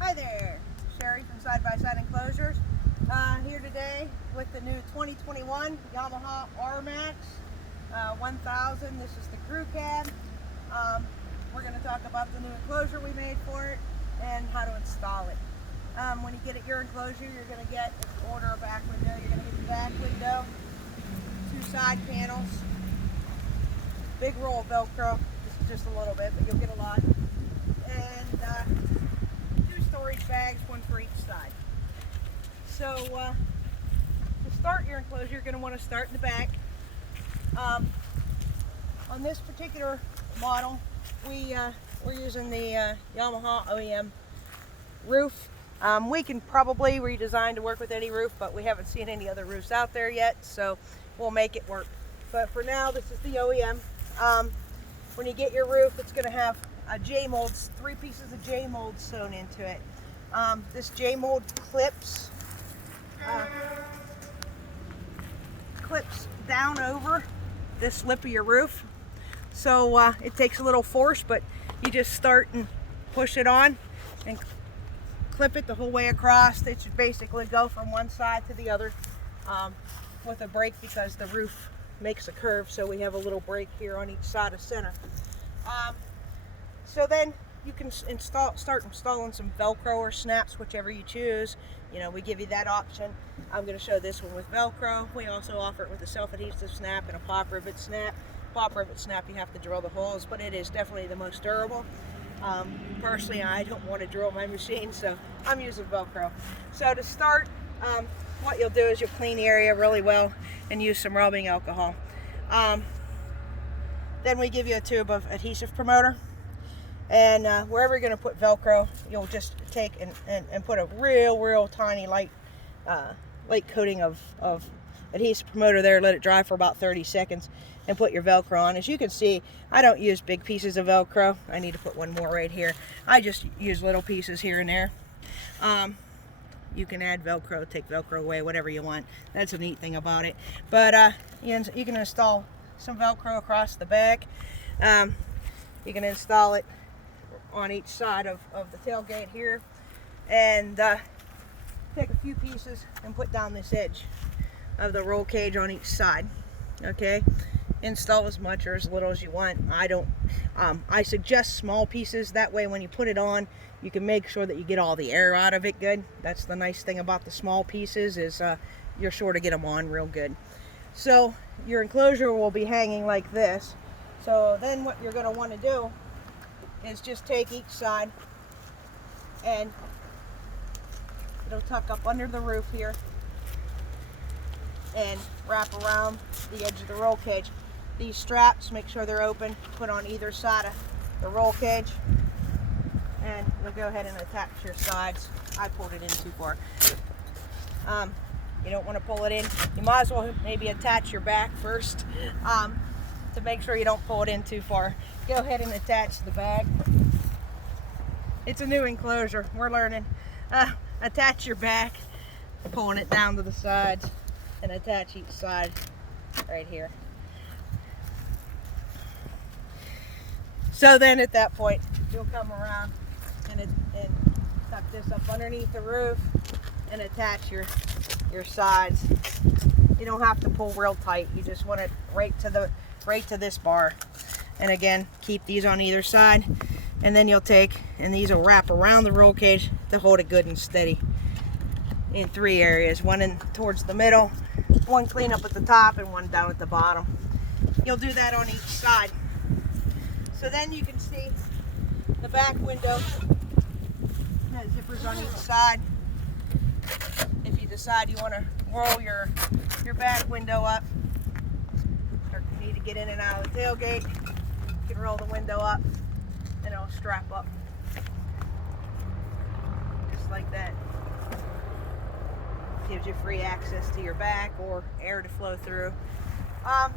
Hi there, Sherry from Side by Side Enclosures. Here today with the new 2021 Yamaha Rmax 1000. This is the crew cab. We're going to talk about the new enclosure we made for it and how to install it. When you get at your enclosure, you're going to get, if you order a back window, you're going to get the back window, two side panels, big roll of Velcro, just a little bit, but you'll get a lot, and two storage bags, one for each side. So to start your enclosure, you're going to want to start in the back. On this particular model, we're using the Yamaha OEM roof. We can probably redesign to work with any roof, but we haven't seen any other roofs out there yet, so we'll make it work. But for now, this is the OEM. When you get your roof, it's going to have a J-mold, 3 pieces of J-mold sewn into it. This J-mold clips down over this lip of your roof. So it takes a little force, but you just start and push it on and clip it the whole way across. It should basically go from one side to the other with a break, because the roof makes a curve, so we have a little break here on each side of center. So then you can start installing some Velcro or snaps, whichever you choose. You know, we give you that option. I'm going to show this one with Velcro. We also offer it with a self-adhesive snap and a pop rivet snap. Pop rivet snap, you have to drill the holes, but it is definitely the most durable. Personally, I don't want to drill my machine, so I'm using Velcro. So to start, what you'll do is you'll clean the area really well and use some rubbing alcohol. Then we give you a tube of adhesive promoter, and wherever you're going to put Velcro, you'll just take and put a real tiny light coating of adhesive promoter there. Let it dry for about 30 seconds and put your Velcro on. As you can see, I don't use big pieces of Velcro. I need to put one more right here. I just use little pieces here and there. You can add Velcro, take Velcro away, whatever you want. That's a neat thing about it. But you can install some Velcro across the back. You can install it on each side of the tailgate here, and take a few pieces and put down this edge of the roll cage on each side. Okay, install as much or as little as you want. I suggest small pieces. That way when you put it on, you can make sure that you get all the air out of it good. That's the nice thing about the small pieces, is you're sure to get them on real good. So your enclosure will be hanging like this. So then what you're going to want to do is just take each side, and it'll tuck up under the roof here and wrap around the edge of the roll cage. These straps, make sure they're open, put on either side of the roll cage, and you'll go ahead and attach your sides. I pulled it in too far. You don't want to pull it in. You might as well maybe attach your back first to make sure you don't pull it in too far. Go ahead and attach the bag. It's a new enclosure. We're learning. Attach your back, pulling it down to the sides, and attach each side right here. So then at that point, you'll come around and tuck this up underneath the roof and attach your sides. You don't have to pull real tight. You just want it right to this bar. And again, keep these on either side. And then you'll take, and these will wrap around the roll cage to hold it good and steady in 3 areas. One in towards the middle, one clean up at the top, and one down at the bottom. You'll do that on each side. So then you can see the back window has zippers on each side. If you decide you want to roll your back window up, or you need to get in and out of the tailgate, you can roll the window up and it'll strap up just like that. Gives you free access to your back or air to flow through. So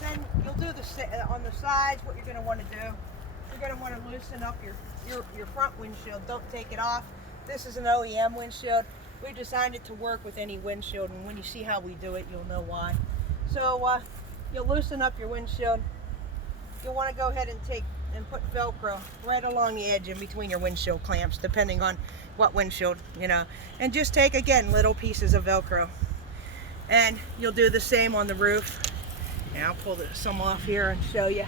then you'll do on the sides. What you're going to want to do, you're going to want to loosen up your front windshield. Don't take it off. This is an OEM windshield. We designed it to work with any windshield, and when you see how we do it, you'll know why. So you'll loosen up your windshield. You'll want to go ahead and take and put Velcro right along the edge in between your windshield clamps, depending on what windshield, you know. And just take, again, little pieces of Velcro. And you'll do the same on the roof. And I'll pull some off here and show you.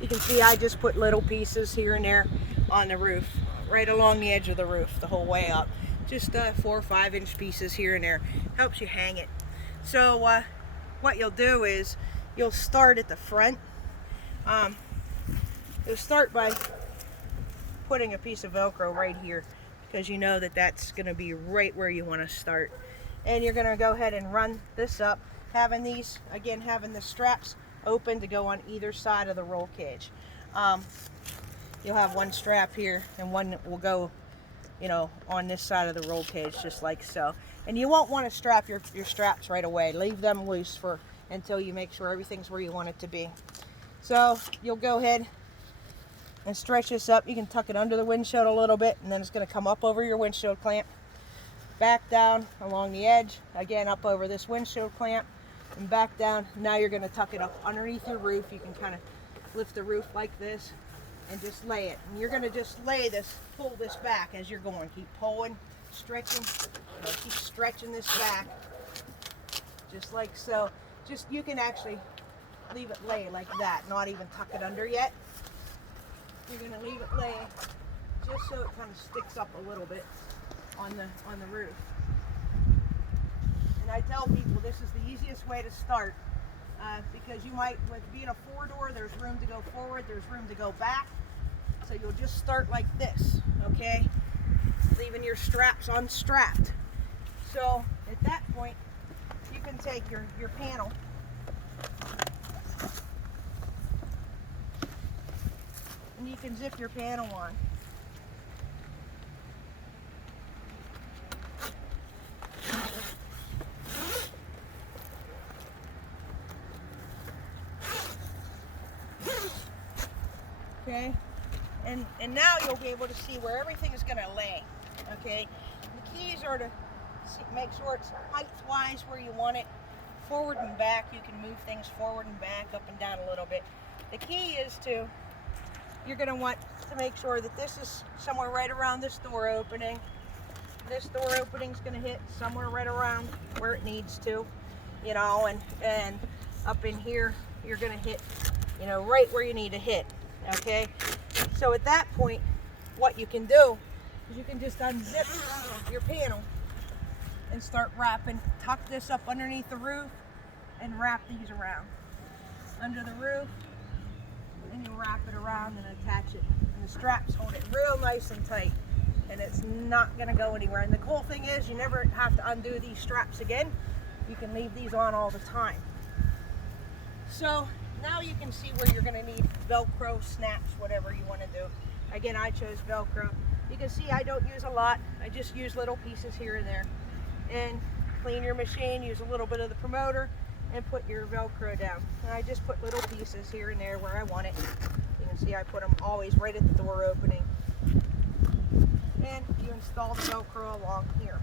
You can see I just put little pieces here and there on the roof, right along the edge of the roof the whole way up. Just 4 or 5 inch pieces here and there. Helps you hang it. So what you'll do is you'll start at the front. You'll start by putting a piece of Velcro right here, because you know that that's going to be right where you want to start. And you're going to go ahead and run this up, having these, again, having the straps open to go on either side of the roll cage. You'll have one strap here and one will go, you know, on this side of the roll cage, just like so. And you won't want to strap your straps right away. Leave them loose for until you make sure everything's where you want it to be. So you'll go ahead and stretch this up. You can tuck it under the windshield a little bit, and then it's going to come up over your windshield clamp, back down along the edge, again up over this windshield clamp, and back down. Now you're going to tuck it up underneath your roof. You can kind of lift the roof like this and just lay it. And you're going to just lay this, pull this back as you're going. Keep pulling, stretching, keep stretching this back, just like so. Just, you can actually leave it lay like that, not even tuck it under yet. You're going to leave it lay just so it kind of sticks up a little bit on the roof. And I tell people this is the easiest way to start, because you might, with being a 4-door, there's room to go forward, there's room to go back. So you'll just start like this, okay? Leaving your straps unstrapped. So at that point, you can take your panel and you can zip your panel on. Okay, and now you'll be able to see where everything is going to lay. Okay, the keys are to make sure it's height-wise where you want it. Forward and back, you can move things forward and back, up and down a little bit. The key is to, you're going to want to make sure that this is somewhere right around this door opening. This door opening is going to hit somewhere right around where it needs to, you know, and up in here, you're going to hit, you know, right where you need to hit. Okay, so at that point, what you can do is you can just unzip your panel and start wrapping. Tuck this up underneath the roof and wrap these around under the roof, and you wrap it around and attach it. And the straps hold it real nice and tight, and it's not going to go anywhere. And the cool thing is, you never have to undo these straps again. You can leave these on all the time. So now you can see where you're going to need Velcro, snaps, whatever you want to do. Again, I chose Velcro. You can see I don't use a lot. I just use little pieces here and there. And clean your machine, use a little bit of the promoter, and put your Velcro down. And I just put little pieces here and there where I want it. You can see I put them always right at the door opening. And you install the Velcro along here.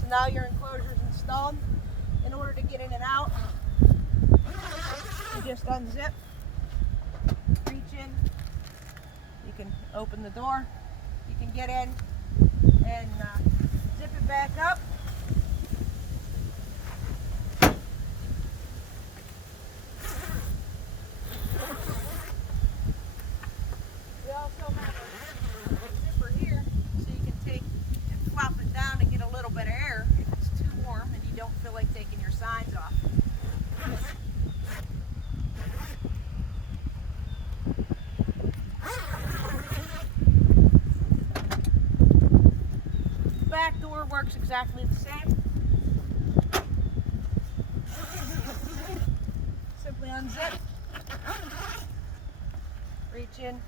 So now your enclosure is installed. In order to get in and out, you just unzip, reach in, you can open the door, you can get in and zip it back up. We also have a zipper here, so you can take and flop it down and get a little bit of air if it's too warm and you don't feel like taking your signs off. The back door works exactly the same. Simply unzip, reach in,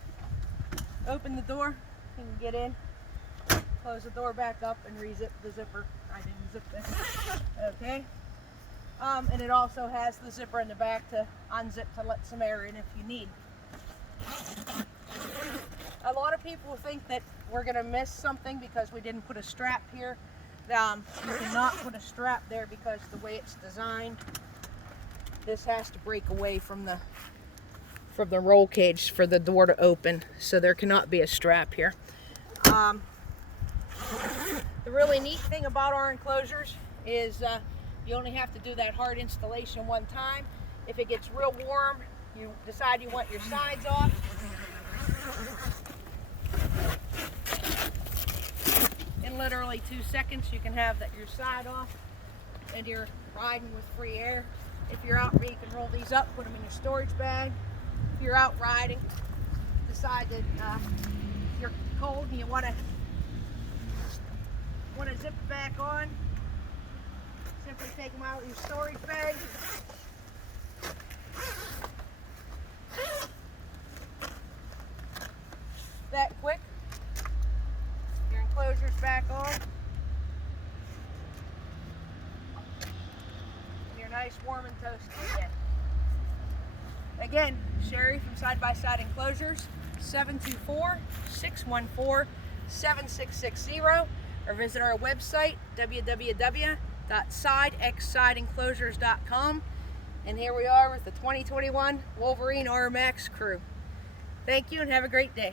open the door, you can get in, close the door back up and re-zip the zipper. I didn't zip this. Okay. And it also has the zipper in the back to unzip to let some air in if you need. A lot of people think that we're going to miss something because we didn't put a strap here. You cannot put a strap there because the way it's designed, this has to break away from the roll cage for the door to open, so there cannot be a strap here. The really neat thing about our enclosures is you only have to do that hard installation one time. If it gets real warm, you decide you want your sides off. In literally 2 seconds, you can have your side off, and you're riding with free air. If you're out, you can roll these up, put them in your storage bag. If you're out riding, decide that you're cold and you want to zip it back on, simply take them out of your storage bag. That quick. Your enclosure's back on. You're nice, warm, and toasty again. Again, Sherry from Side by Side Enclosures, 724-614-7660, or visit our website, www.sidexsideenclosures.com. And here we are with the 2021 Wolverine Rmax crew. Thank you and have a great day.